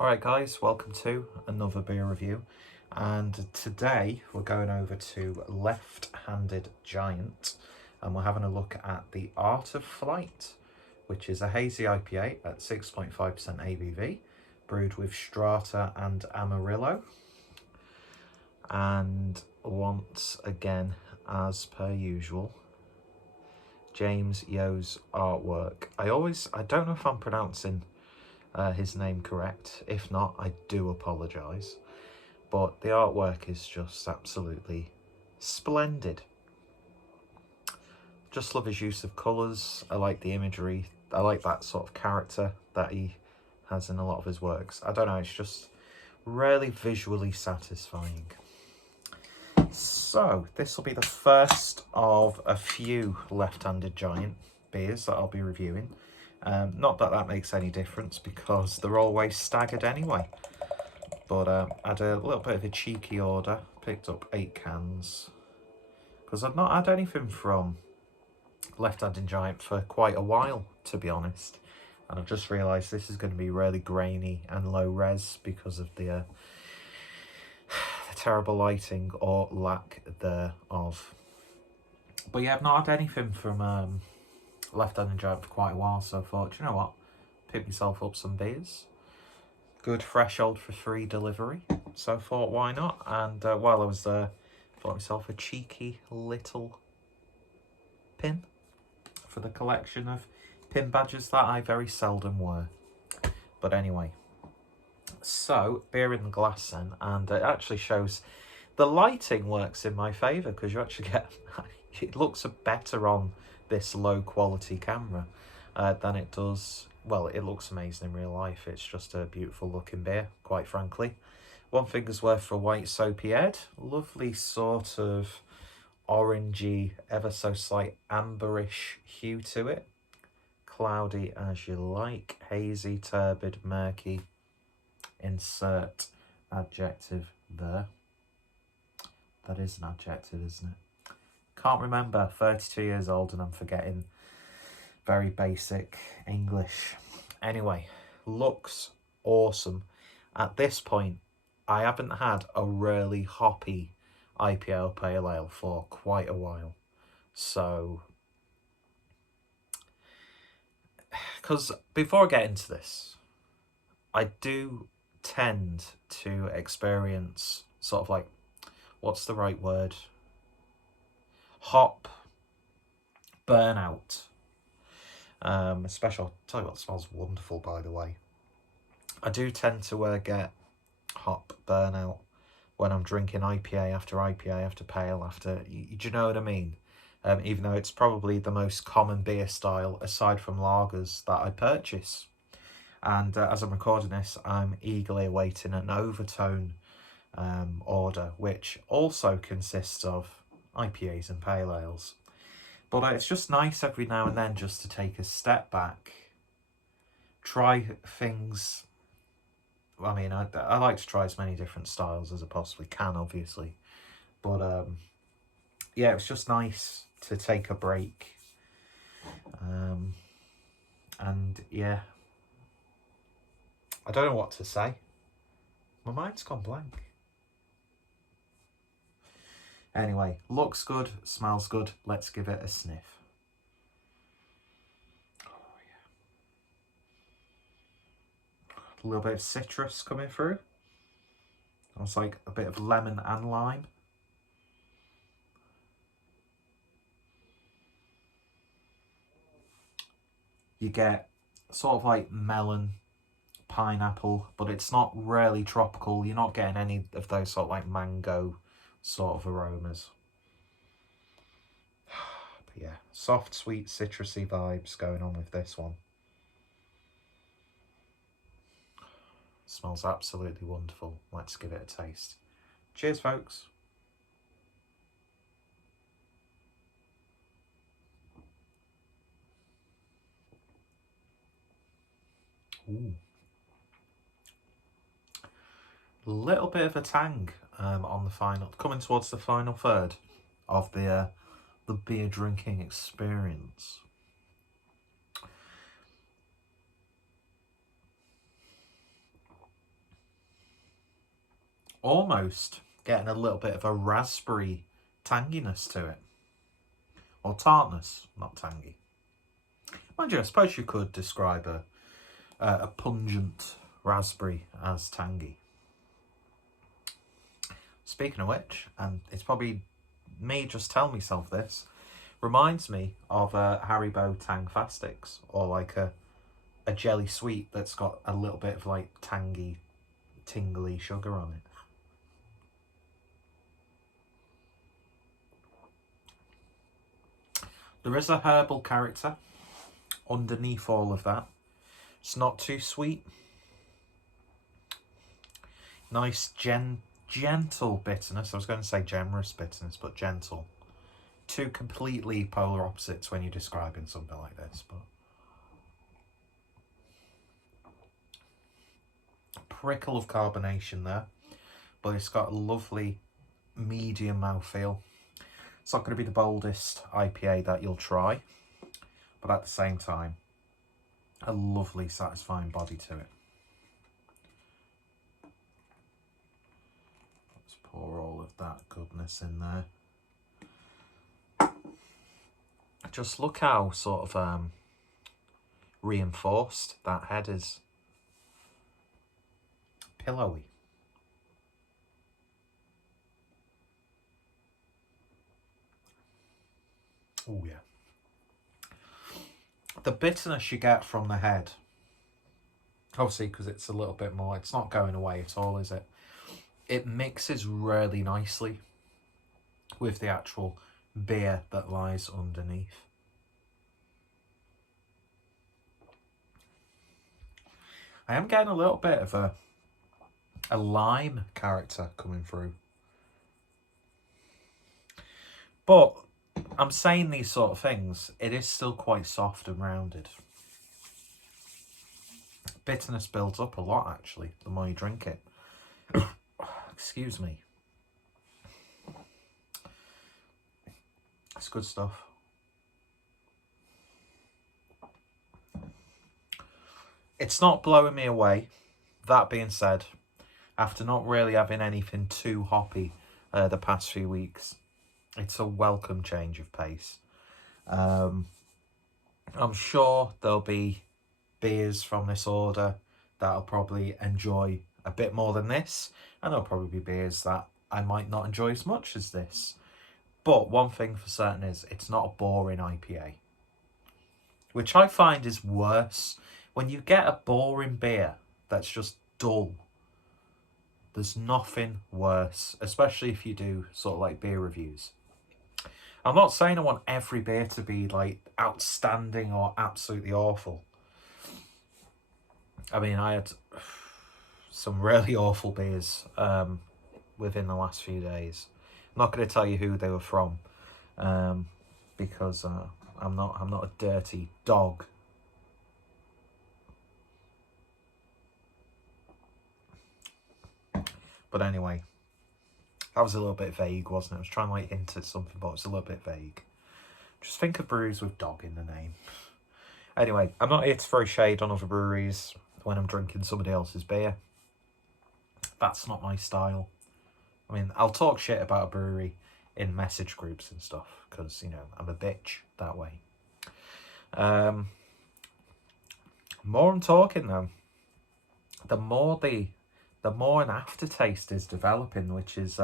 Alright guys, welcome to another beer review, and today we're going over to Left-Handed Giant and we're having a look at the Art of Flight, which is a hazy IPA at 6.5% ABV, brewed with Strata and Amarillo. And once again, as per usual, James Yo's artwork. I don't know if I'm pronouncing his name correct. If not, I do apologise. But the artwork is just absolutely splendid. Just love his use of colours. I like the imagery. I like that sort of character that he has in a lot of his works. I don't know, it's just really visually satisfying. So, this will be the first of a few Left-Handed Giant beers that I'll be reviewing. Not that that makes any difference because they're always staggered anyway. But I had a little bit of a cheeky order, picked up 8 cans. Because I've not had anything from Left-Handed Giant for quite a while, to be honest. And I've just realised this is going to be really grainy and low res because of the terrible lighting or lack thereof. But yeah, I've not had anything from Left-Handed Giant for quite a while, so I thought, you know what, pick myself up some beers. Good threshold for free delivery, so I thought, why not? And while I was there, I bought myself a cheeky little pin for the collection of pin badges that I very seldom wear. But anyway, so beer in the glass then, and it actually shows the lighting works in my favour because you actually get it looks better on this low quality camera than it does. Well, it looks amazing in real life. It's just a beautiful looking beer, quite frankly. One finger's worth for a white soapy head. Lovely sort of orangey, ever so slight amberish hue to it. Cloudy as you like. Hazy, turbid, murky. Insert adjective there. That is an adjective, isn't it? Can't remember. 32 years old and I'm forgetting very basic English. Anyway, looks awesome. At this point, I haven't had a really hoppy IPA or pale ale for quite a while. So, because before I get into this, I do tend to experience sort of like, what's the right word? Hop burnout. Especially, I'll tell you what, it smells wonderful, by the way. I do tend to get hop burnout when I'm drinking IPA after pale after, do you know what I mean? Even though it's probably the most common beer style aside from lagers that I purchase. And as I'm recording this, I'm eagerly awaiting an Overtone order, which also consists of IPAs and pale ales. But it's just nice every now and then just to take a step back, try things. I mean, I like to try as many different styles as I possibly can, obviously. But yeah, it's just nice to take a break. And yeah, I don't know what to say. My mind's gone blank. Anyway, looks good, smells good. Let's give it a sniff. Oh, yeah. A little bit of citrus coming through. Almost like a bit of lemon and lime. You get sort of like melon, pineapple, but it's not really tropical. You're not getting any of those sort of like mango sort of aromas. But yeah, soft, sweet, citrusy vibes going on with this one. Smells absolutely wonderful. Let's give it a taste. Cheers, folks. Ooh. Little bit of a tang on the final, coming towards the final third of the beer drinking experience. almost getting a little bit of a raspberry tanginess to it. Or tartness, not tangy. Mind you, I suppose you could describe a pungent raspberry as tangy. Speaking of which, and it's probably me just telling myself this, reminds me of Haribo Tang Fastics, or like a jelly sweet that's got a little bit of like tangy, tingly sugar on it. There is a herbal character underneath all of that. It's not too sweet. Nice gentle bitterness. I was going to say generous bitterness, but gentle. Two completely polar opposites when you're describing something like this, but prickle of carbonation there, but it's got a lovely medium mouthfeel. It's not going to be the boldest IPA that you'll try, but at the same time, a lovely satisfying body to it. Let's pour all of that goodness in there. Just look how sort of reinforced that head is. Pillowy. Oh yeah. The bitterness you get from the head, obviously because it's a little bit more, it's not going away at all, is it? It mixes really nicely with the actual beer that lies underneath. I am getting a little bit of a lime character coming through. But I'm saying these sort of things, it is still quite soft and rounded. Bitterness builds up a lot, actually, the more you drink it. Excuse me. It's good stuff. It's not blowing me away. That being said, after not really having anything too hoppy the past few weeks, it's a welcome change of pace. I'm sure there'll be beers from this order that I'll probably enjoy a bit more than this, and there'll probably be beers that I might not enjoy as much as this. But one thing for certain is it's not a boring IPA, which I find is worse. When you get a boring beer that's just dull, there's nothing worse, especially if you do sort of like beer reviews. I'm not saying I want every beer to be like outstanding or absolutely awful. I mean, I had some really awful beers within the last few days. I'm not going to tell you who they were from because I'm not a dirty dog. But anyway, that was a little bit vague, wasn't it? I was trying to like hint at something, but it was a little bit vague. Just think of breweries with dog in the name. Anyway, I'm not here to throw shade on other breweries when I'm drinking somebody else's beer. That's not my style. I mean, I'll talk shit about a brewery in message groups and stuff because, you know, I'm a bitch that way. More I'm talking though, the more an aftertaste is developing, which is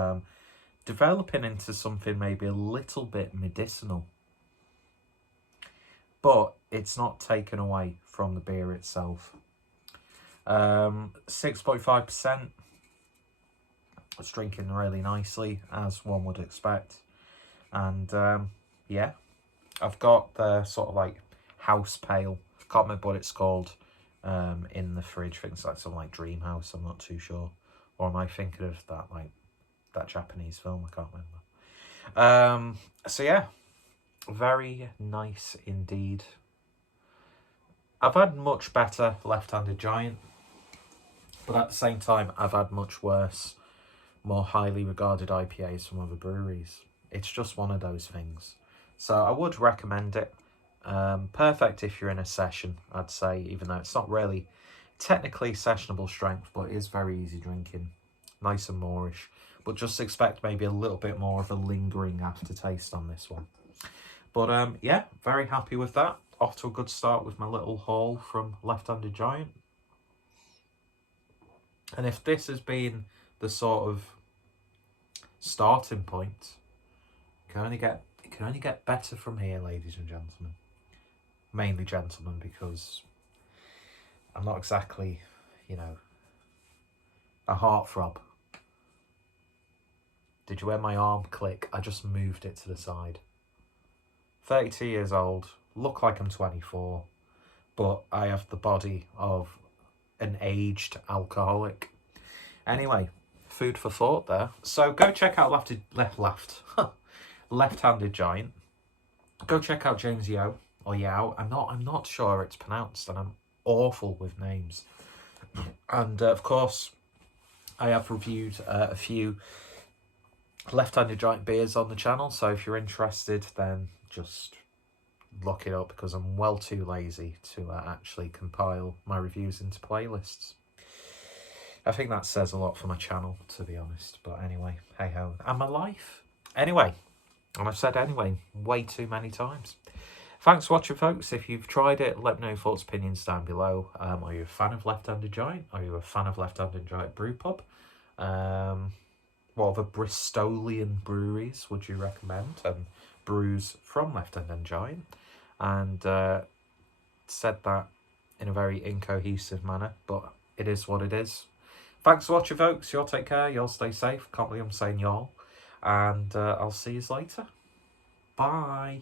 developing into something maybe a little bit medicinal. But it's not taken away from the beer itself. 6.5%. It's drinking really nicely, as one would expect. And yeah, I've got the sort of like house pale. I can't remember what it's called in the fridge. I think it's like something like Dream House. I'm not too sure. Or am I thinking of that Japanese film? I can't remember. So yeah, very nice indeed. I've had much better Left-Handed Giant, but at the same time, I've had much worse, more highly regarded IPAs from other breweries. It's just one of those things. So I would recommend it. Perfect if you're in a session, I'd say, even though it's not really technically sessionable strength, but it is very easy drinking. nice and moreish. But just expect maybe a little bit more of a lingering aftertaste on this one. But yeah, very happy with that. Off to a good start with my little haul from Left-Handed Giant. And if this has been the sort of starting point, it can only get better from here, ladies and gentlemen. Mainly gentlemen, because I'm not exactly, you know, a heartthrob. Did you hear my arm click? I just moved it to the side. 32 years old, look like I'm 24, but I have the body of an aged alcoholic. Anyway, food for thought there. So go check out Left-Handed Giant. Go check out James Yo or Yao. I'm not sure it's pronounced, and I'm awful with names. And of course, I have reviewed a few Left-Handed Giant beers on the channel, so if you're interested, then just look it up, because I'm well too lazy to actually compile my reviews into playlists. I think that says a lot for my channel, to be honest, but anyway, hey ho, and my life. Anyway, and I've said anyway way too many times. Thanks for watching, folks. If you've tried it, let me know your thoughts, opinions down below. Are you a fan of Left-Handed Giant? Are you a fan of Left-Handed Giant Brew Pub? What other Bristolian breweries would you recommend? And brews from Left-Handed Giant. And said that in a very incohesive manner, but it is what it is. Thanks for watching, folks. Y'all take care. Y'all stay safe. Can't believe I'm saying y'all. And I'll see you later. Bye.